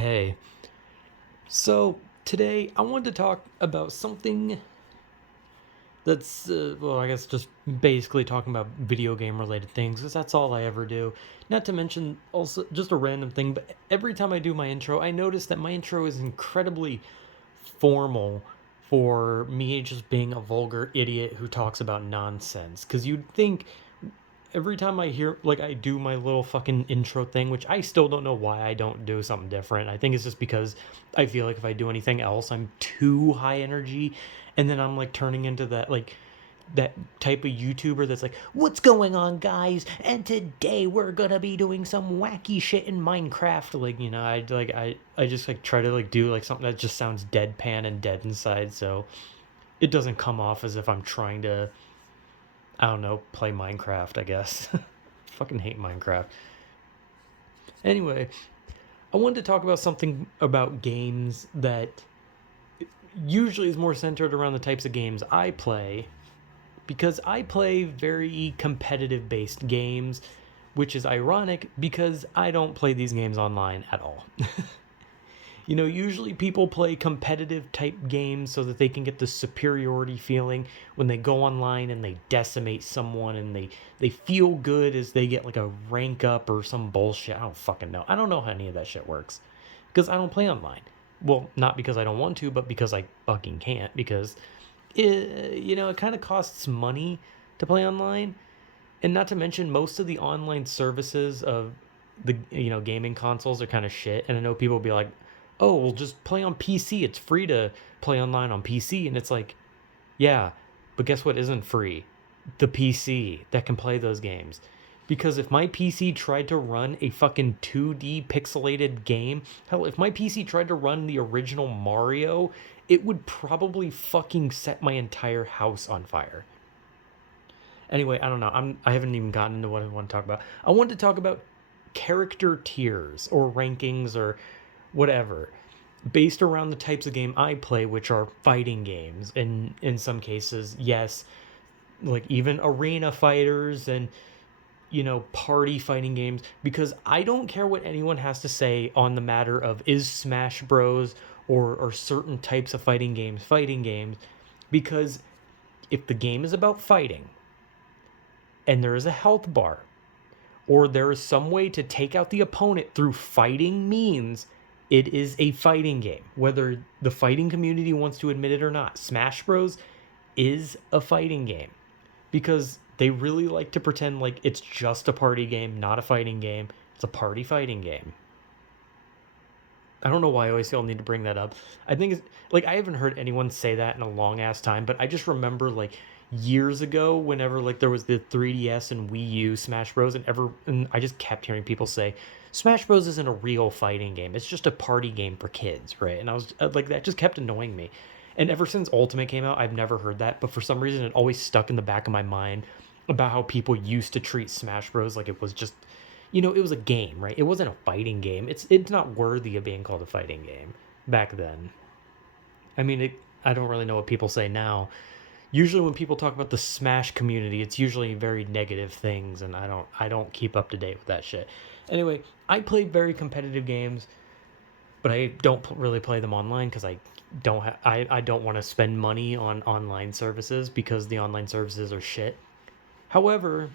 Hey, so today I wanted to talk about something that's, I guess just basically talking about video game related things, because that's all I ever do. Not to mention, also, just a random thing, but every time I do my intro, I notice that my intro is incredibly formal for me just being a vulgar idiot who talks about nonsense. Because you'd think every time I hear, like, I do my little fucking intro thing, which I still don't know why I don't do something different. I think it's just because I feel like if I do anything else, I'm too high energy, and then I'm like turning into that type of YouTuber that's like, "What's going on, guys? And today we're gonna be doing some wacky shit in Minecraft." I just like try to like do like something that just sounds deadpan and dead inside, so it doesn't come off as if I'm trying to, I don't know, play Minecraft, I guess. Fucking hate Minecraft. Anyway, I wanted to talk about something about games that usually is more centered around the types of games I play, because I play very competitive based games, which is ironic because I don't play these games online at all. Usually people play competitive type games so that they can get the superiority feeling when they go online and they decimate someone, and they feel good as they get like a rank up or some bullshit. I don't fucking know. I don't know how any of that shit works because I don't play online. Well, not because I don't want to, but because I fucking can't, because it kind of costs money to play online. And not to mention, most of the online services of the gaming consoles are kind of shit. And I know people will be like, "Oh, well, just play on PC. It's free to play online on PC." And it's like, yeah, but guess what isn't free? The PC that can play those games. Because if my PC tried to run a fucking 2D pixelated game, hell, if my PC tried to run the original Mario, it would probably fucking set my entire house on fire. Anyway, I don't know. I haven't even gotten into what I want to talk about. I want to talk about character tiers or rankings or whatever, based around the types of game I play, which are fighting games. And in some cases, yes, like even arena fighters and party fighting games, because I don't care what anyone has to say on the matter of is Smash Bros or certain types of fighting games, because if the game is about fighting and there is a health bar, or there is some way to take out the opponent through fighting means, it is a fighting game. Whether the fighting community wants to admit it or not, Smash Bros. Is a fighting game, because they really like to pretend like it's just a party game, not a fighting game. It's a party fighting game. I don't know why I always feel I need to bring that up. I think it's like I haven't heard anyone say that in a long ass time, but I just remember like years ago, whenever like there was the 3DS and Wii U Smash Bros, and I just kept hearing people say Smash Bros isn't a real fighting game. It's just a party game for kids, right? And I was like, that just kept annoying me. And ever since Ultimate came out, I've never heard that, but for some reason it always stuck in the back of my mind about how people used to treat Smash Bros like it was just, it was a game, right? It wasn't a fighting game. It's not worthy of being called a fighting game back then. I mean, I don't really know what people say now. Usually, when people talk about the Smash community, it's usually very negative things, and I don't keep up to date with that shit. Anyway, I play very competitive games, but I don't really play them online because I don't want to spend money on online services because the online services are shit. However,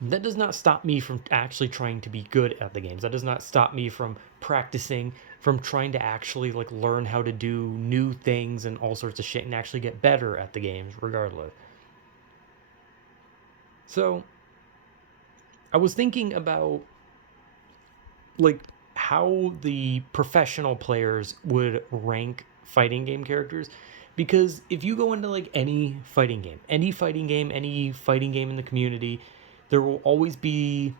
that does not stop me from actually trying to be good at the games. That does not stop me from practicing, from trying to actually like learn how to do new things and all sorts of shit and actually get better at the games regardless. So, I was thinking about like how the professional players would rank fighting game characters, because if you go into like any fighting game in the community, there will always be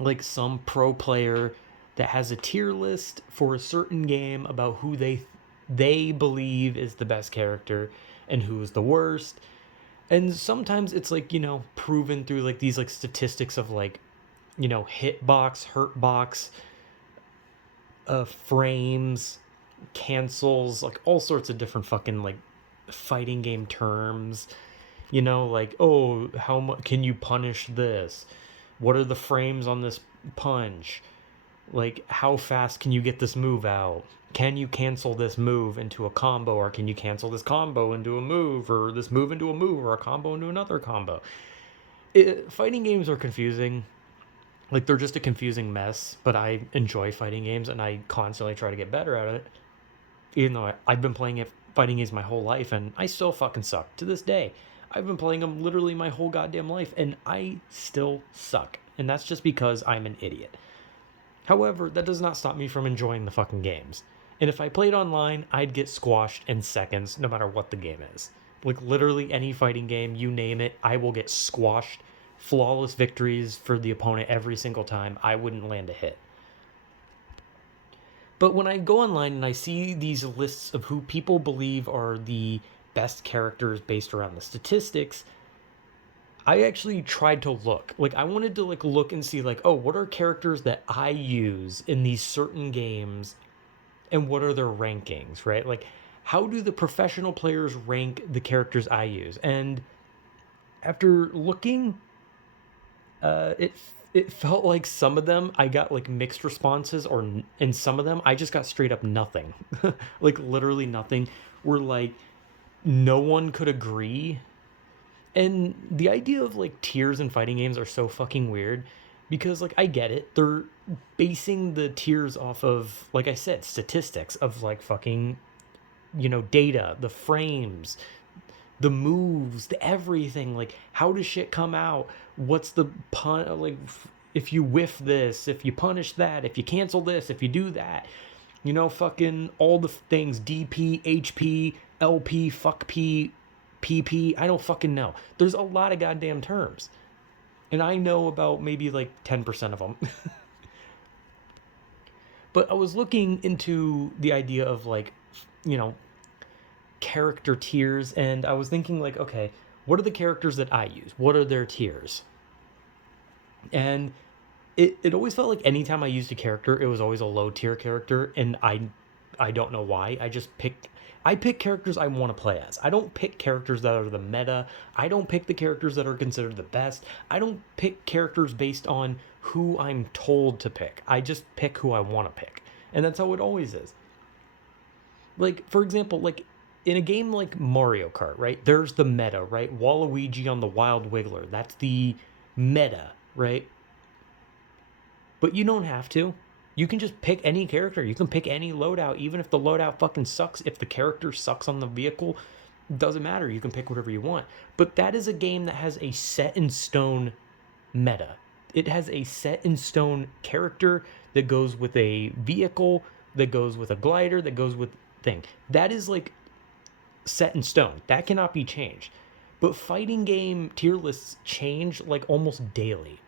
like some pro player that has a tier list for a certain game about who they believe is the best character and who is the worst. And sometimes it's like, proven through like these like statistics of like, hitbox, hurtbox, frames, cancels, like all sorts of different fucking like fighting game terms. Like, oh, how much can you punish this? What are the frames on this punch? Like, how fast can you get this move out? Can you cancel this move into a combo, or can you cancel this combo into a move, or this move into a move, or a combo into another combo? Fighting games are confusing. Like, they're just a confusing mess, but I enjoy fighting games, and I constantly try to get better at it. Even though I've been playing fighting games my whole life, and I still fucking suck to this day. I've been playing them literally my whole goddamn life, and I still suck. And that's just because I'm an idiot. However, that does not stop me from enjoying the fucking games. And if I played online, I'd get squashed in seconds no matter what the game is. Like, literally any fighting game, you name it, I will get squashed. Flawless victories for the opponent every single time. I wouldn't land a hit. But when I go online and I see these lists of who people believe are the best characters based around the statistics, I actually tried to look. Like, I wanted to look and see, oh, what are characters that I use in these certain games, and what are their rankings, right? Like, how do the professional players rank the characters I use? And after looking, it felt like some of them I got mixed responses, or in some of them I just got straight up nothing. Like, literally nothing. Where no one could agree. And the idea of tiers in fighting games are so fucking weird, because I get it. They're basing the tiers off of, like I said, statistics of fucking, data, the frames, the moves, the everything. Like, how does shit come out? What's the pun? If you whiff this, if you punish that, if you cancel this, if you do that, fucking all the things, DP, HP, LP, fuck P, PP, I don't fucking know. There's a lot of goddamn terms. And I know about maybe 10% of them. But I was looking into the idea of you know, character tiers, and I was thinking okay, what are the characters that I use? What are their tiers? And it always felt like anytime I used a character, it was always a low tier character, and I don't know why. I pick characters I want to play as. I don't pick characters that are the meta. I don't pick the characters that are considered the best. I don't pick characters based on who I'm told to pick. I just pick who I want to pick. And that's how it always is. For example, in a game like Mario Kart, right? There's the meta, right? Waluigi on the Wild Wiggler. That's the meta, right? But you don't have to. You can just pick any character. You can pick any loadout, even if the loadout fucking sucks. If the character sucks on the vehicle, doesn't matter. You can pick whatever you want. But that is a game that has a set in stone meta. It has a set in stone character that goes with a vehicle, that goes with a glider, that goes with thing. That is set in stone. That cannot be changed. But fighting game tier lists change almost daily.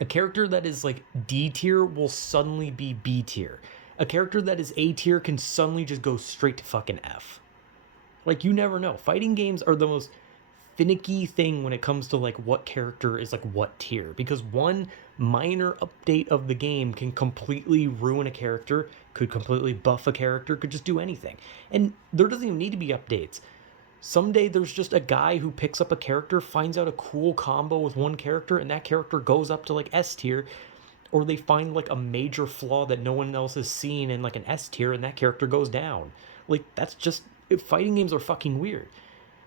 A character that is D tier will suddenly be B tier. A character that is A tier can suddenly just go straight to fucking F. You never know. Fighting games are the most finicky thing when it comes to what character is what tier, because one minor update of the game can completely ruin a character, could completely buff a character, could just do anything. And there doesn't even need to be updates. Someday there's just a guy who picks up a character, finds out a cool combo with one character, and that character goes up to S tier, or they find a major flaw that no one else has seen in an S tier, and that character goes down. That's just, fighting games are fucking weird.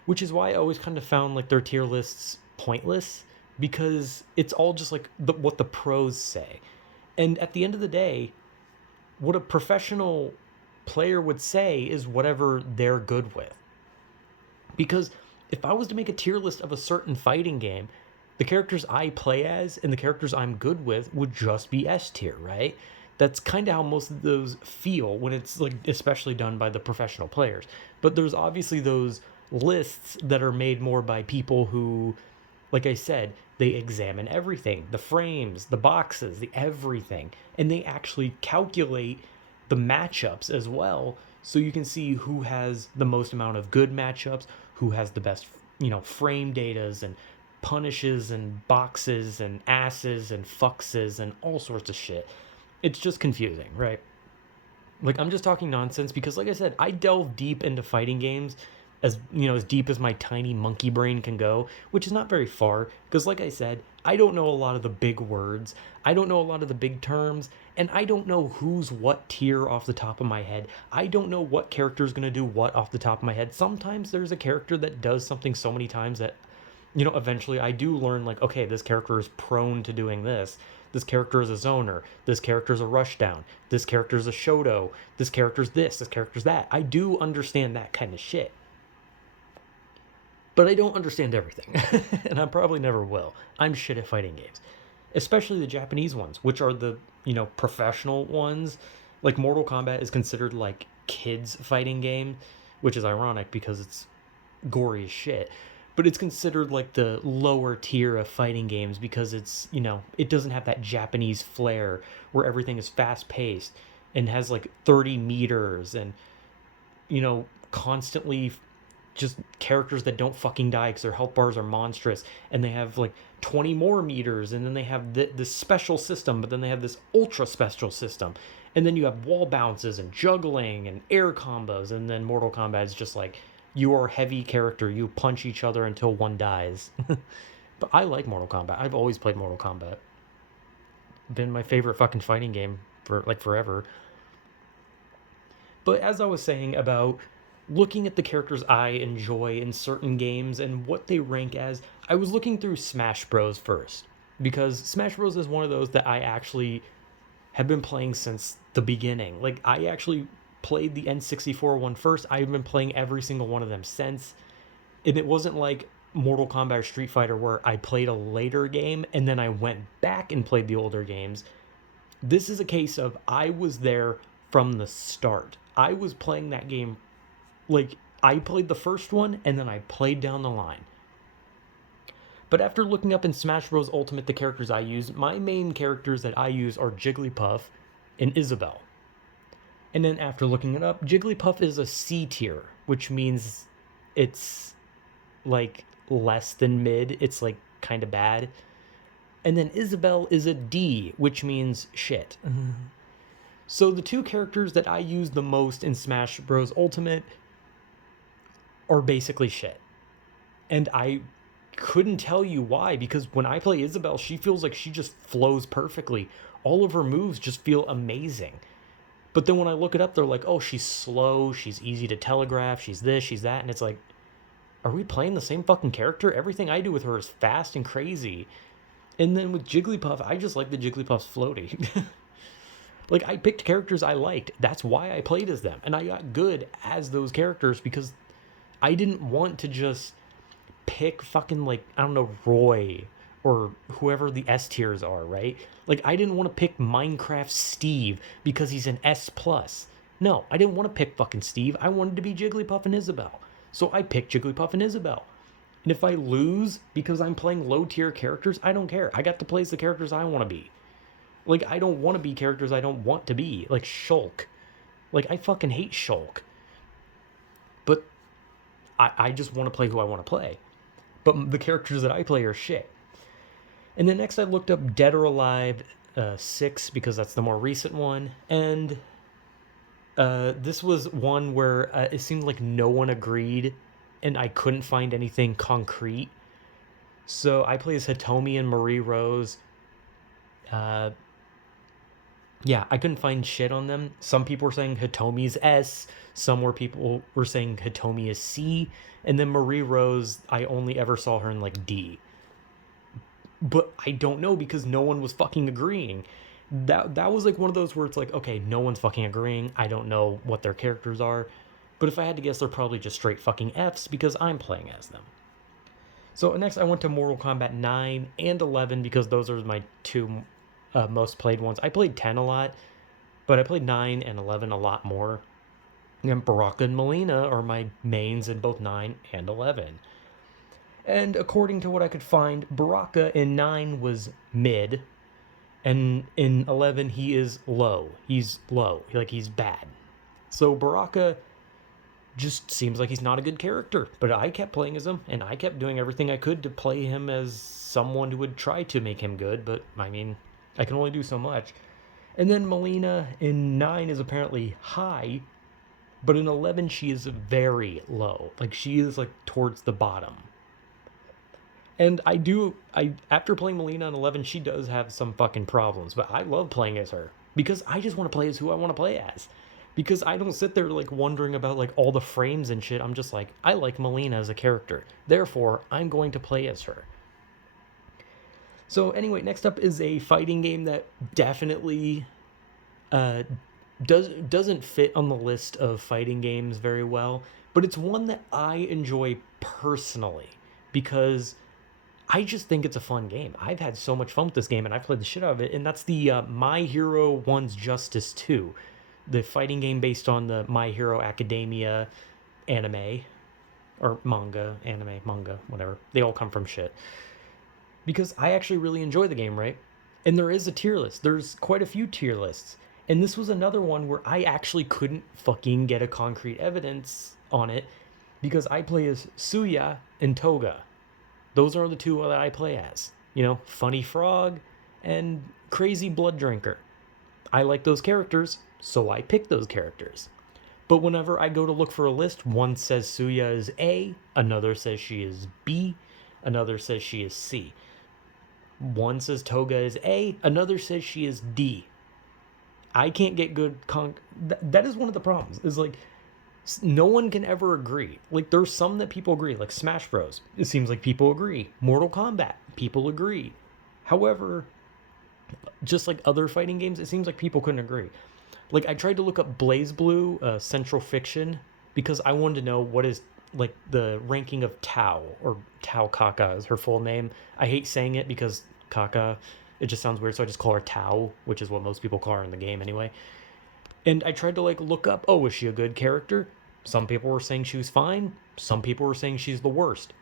Which is why I always kind of found their tier lists pointless, because it's all just what the pros say. And at the end of the day, what a professional player would say is whatever they're good with. Because if I was to make a tier list of a certain fighting game, the characters I play as and the characters I'm good with would just be S tier, right? That's kind of how most of those feel when it's especially done by the professional players. But there's obviously those lists that are made more by people who, like I said, they examine everything, the frames, the boxes, the everything, and they actually calculate the matchups as well, so you can see who has the most amount of good matchups, who has the best frame datas and punishes and boxes and asses and fuckses and all sorts of shit. It's just confusing, right? I'm just talking nonsense because, like I said, I delve deep into fighting games as as deep as my tiny monkey brain can go, which is not very far because like I said, I don't know a lot of the big words. I don't know a lot of the big terms, and I don't know who's what tier off the top of my head. I don't know what character is going to do what off the top of my head. Sometimes there's a character that does something so many times that eventually I do learn, like, okay, this character is prone to doing this. This character is a zoner. This character is a rushdown. This character is a shoto. This character's this. This character's that. I do understand that kind of shit. But I don't understand everything. And I probably never will. I'm shit at fighting games. Especially the Japanese ones, which are the, professional ones. Like Mortal Kombat is considered like kids fighting game, which is ironic because it's gory as shit, but it's considered like the lower tier of fighting games because it's, it doesn't have that Japanese flair where everything is fast paced and has like 30 meters and, constantly just characters that don't fucking die because their health bars are monstrous, and they have like 20 more meters, and then they have this special system, but then they have this ultra special system, and then you have wall bounces and juggling and air combos, and then Mortal Kombat is just like, you are a heavy character, you punch each other until one dies. But I like Mortal Kombat. I've always played Mortal Kombat. Been my favorite fucking fighting game for like forever. But as I was saying about looking at the characters I enjoy in certain games and what they rank as, I was looking through Smash Bros. First. Because Smash Bros. Is one of those that I actually have been playing since the beginning. Like, I actually played the N64 one first. I've been playing every single one of them since. And it wasn't like Mortal Kombat or Street Fighter where I played a later game and then I went back and played the older games. This is a case of I was there from the start. I was playing that game, like, I played the first one and then I played down the line. But after looking up in Smash Bros. Ultimate the characters I use, my main characters that I use are Jigglypuff and Isabelle. And then after looking it up, Jigglypuff is a C tier, which means it's like less than mid. It's like kind of bad. And then Isabelle is a D, which means shit. So the two characters that I use the most in Smash Bros. Ultimate are basically shit. And I couldn't tell you why, because when I play Isabelle, she feels like she just flows perfectly. All of her moves just feel amazing. But then when I look it up, they're like, oh, she's slow, she's easy to telegraph, she's this, she's that. And it's like, are we playing the same fucking character? Everything I do with her is fast and crazy. And then with Jigglypuff, I just like the Jigglypuff's floaty. Like, I picked characters I liked. That's why I played as them. And I got good as those characters because I didn't want to just pick fucking, like, I don't know, Roy or whoever the S tiers are, right? Like, I didn't want to pick Minecraft Steve because he's an S+. No, I didn't want to pick fucking Steve. I wanted to be Jigglypuff and Isabelle. So I picked Jigglypuff and Isabelle. And if I lose because I'm playing low tier characters, I don't care. I got to play as the characters I want to be. Like, I don't want to be characters I don't want to be. Like Shulk. Like, I fucking hate Shulk. But I just want to play who I want to play. But the characters that I play are shit. And then next I looked up Dead or Alive 6 because that's the more recent one. And this was one where it seemed like no one agreed and I couldn't find anything concrete. So I play as Hitomi and Marie Rose. Yeah, I couldn't find shit on them. Some people were saying Hitomi's S. People were saying Hitomi is C. And then Marie Rose, I only ever saw her in like D. But I don't know because no one was fucking agreeing. That was like one of those where it's like, okay, no one's fucking agreeing. I don't know what their characters are. But if I had to guess, they're probably just straight fucking Fs because I'm playing as them. So next I went to Mortal Kombat 9 and 11 because those are my two most played ones. I played 10 a lot, but I played 9 and 11 a lot more. And Baraka and Melina are my mains in both 9 and 11. And according to what I could find, Baraka in 9 was mid, and in 11 he is low. He's low, like he's bad. So Baraka just seems like he's not a good character, but I kept playing as him, and I kept doing everything I could to play him as someone who would try to make him good, but I mean, I can only do so much. And then Melina in 9 is apparently high, But in 11, she is very low. Like, she is, like, towards the bottom. And I after playing Melina on 11, she does have some fucking problems, but I love playing as her because I just want to play as who I want to play as. Because I don't sit there like wondering about like all the frames and shit. I'm just like, I like Melina as a character. Therefore, I'm going to play as her. So anyway, next up is a fighting game that definitely doesn't fit on the list of fighting games very well, but it's one that I enjoy personally because I just think it's a fun game. I've had so much fun with this game, and I've played the shit out of it. And that's the My Hero One's Justice 2, the fighting game based on the My Hero Academia anime, or manga, anime, manga, whatever. They all come from shit. Because I actually really enjoy the game, right? And there is a tier list. There's quite a few tier lists. And this was another one where I actually couldn't fucking get a concrete evidence on it because I play as Suya and Toga. Those are the two that I play as. You know, Funny Frog and Crazy Blood Drinker. I like those characters, so I pick those characters. But whenever I go to look for a list, one says Suya is A, another says she is B, another says she is C. One says Toga is A, another says she is D. I can't get good that is one of the problems. Is like no one can ever agree. Like there's some that people agree, like Smash Bros. It seems like people agree. Mortal Kombat, people agree. However, just like other fighting games, it seems like people couldn't agree. Like I tried to look up BlazBlue Central Fiction because I wanted to know what is like the ranking of Tao, or Tao Kaka is her full name. I hate saying it because Kaka, it just sounds weird, so I just call her Tao, which is what most people call her in the game anyway. And I tried to like look up, oh, is she a good character? Some people were saying she was fine. Some people were saying she's the worst.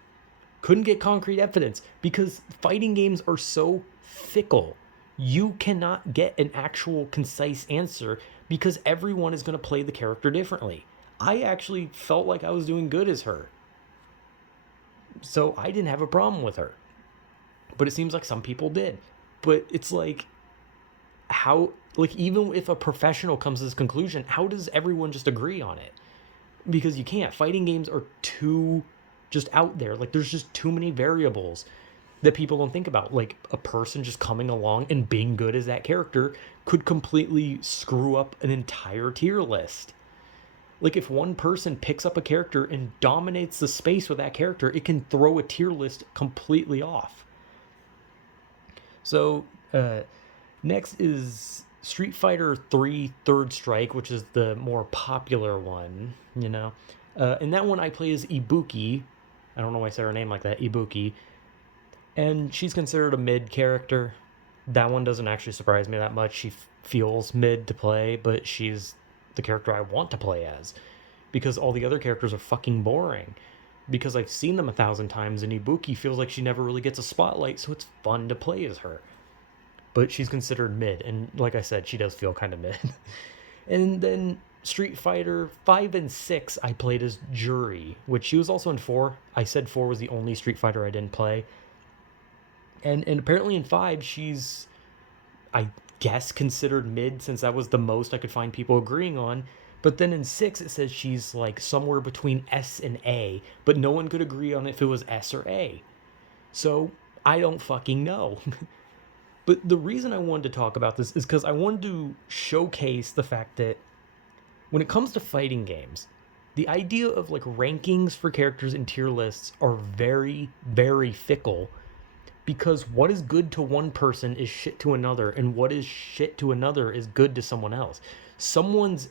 Couldn't get concrete evidence because fighting games are so fickle. You cannot get an actual concise answer because everyone is going to play the character differently. I actually felt like I was doing good as her. So I didn't have a problem with her. But it seems like some people did. But it's like, how, like, even if a professional comes to this conclusion, how does everyone just agree on it? Because you can't. Fighting games are too just out there. Like, there's just too many variables that people don't think about. Like, a person just coming along and being good as that character could completely screw up an entire tier list. Like, if one person picks up a character and dominates the space with that character, it can throw a tier list completely off. So, next is Street Fighter 3 Third Strike, which is the more popular one, you know. And that one I play as Ibuki. I don't know why I said her name like that, Ibuki. And she's considered a mid character. That one doesn't actually surprise me that much. She feels mid to play, but she's the character I want to play as. Because all the other characters are fucking boring. Because I've seen them 1,000 times, and Ibuki feels like she never really gets a spotlight, so it's fun to play as her. But she's considered mid, and like I said, she does feel kind of mid. And then Street Fighter 5 and 6, I played as Juri, which she was also in 4. I said 4 was the only Street Fighter I didn't play. And apparently in 5, she's, I guess, considered mid, since that was the most I could find people agreeing on. But then in 6, it says she's like somewhere between S and A, but no one could agree on if it was S or A. So I don't fucking know. But the reason I wanted to talk about this is because I wanted to showcase the fact that when it comes to fighting games, the idea of like rankings for characters in tier lists are very, very fickle, because what is good to one person is shit to another, and what is shit to another is good to someone else. Someone's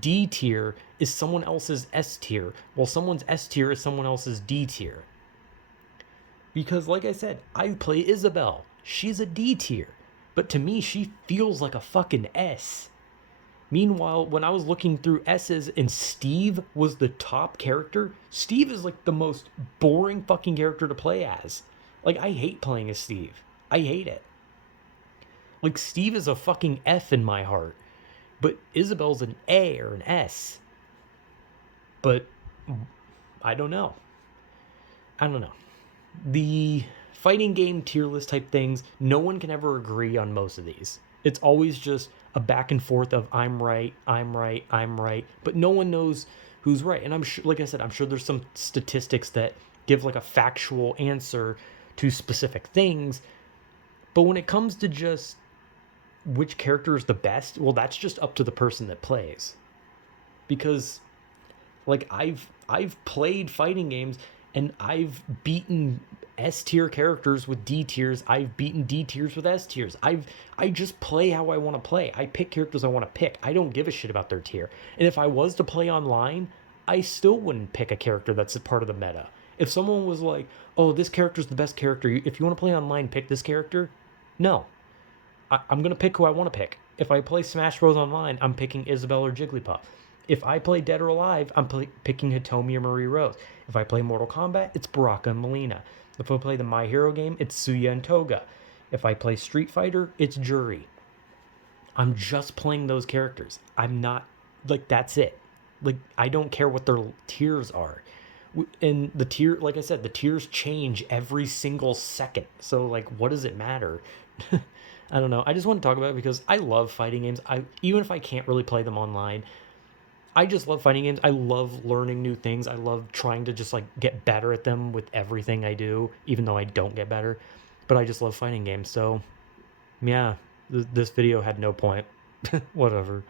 D tier is someone else's S tier, while someone's S tier is someone else's D tier. Because like I said, I play Isabelle. She's a D tier, but to me, she feels like a fucking S. Meanwhile, when I was looking through S's and Steve was the top character, Steve is like the most boring fucking character to play as. Like, I hate playing as Steve. I hate it. Like, Steve is a fucking F in my heart, but Isabelle's an A or an S. But I don't know. The fighting game tier list type things, no one can ever agree on most of these. It's always just, a back and forth of I'm right, I'm right, I'm right, but no one knows who's right. And I'm sure, like I said, I'm sure there's some statistics that give like a factual answer to specific things. But when it comes to just which character is the best, well, that's just up to the person that plays. Because like I've played fighting games and I've beaten S tier characters with D tiers. I've beaten D tiers with S tiers. I just play how I want to play. I pick characters I want to pick. I don't give a shit about their tier. And if I was to play online, I still wouldn't pick a character that's a part of the meta. If someone was like, "Oh, this character's the best character. If you want to play online, pick this character." No, I'm gonna pick who I want to pick. If I play Smash Bros. Online, I'm picking Isabelle or Jigglypuff. If I play Dead or Alive, I'm picking Hitomi or Marie Rose. If I play Mortal Kombat, it's Baraka and Melina. If I play the My Hero game, it's Suya and Toga. If I play Street Fighter, it's Juri. I'm just playing those characters. I'm not, like, that's it. Like, I don't care what their tiers are. And the tier, like I said, the tiers change every single second. So, like, what does it matter? I don't know. I just want to talk about it because I love fighting games. Even if I can't really play them online, I just love fighting games. I love learning new things. I love trying to just like get better at them with everything I do, even though I don't get better. But I just love fighting games. So, yeah, this video had no point. Whatever.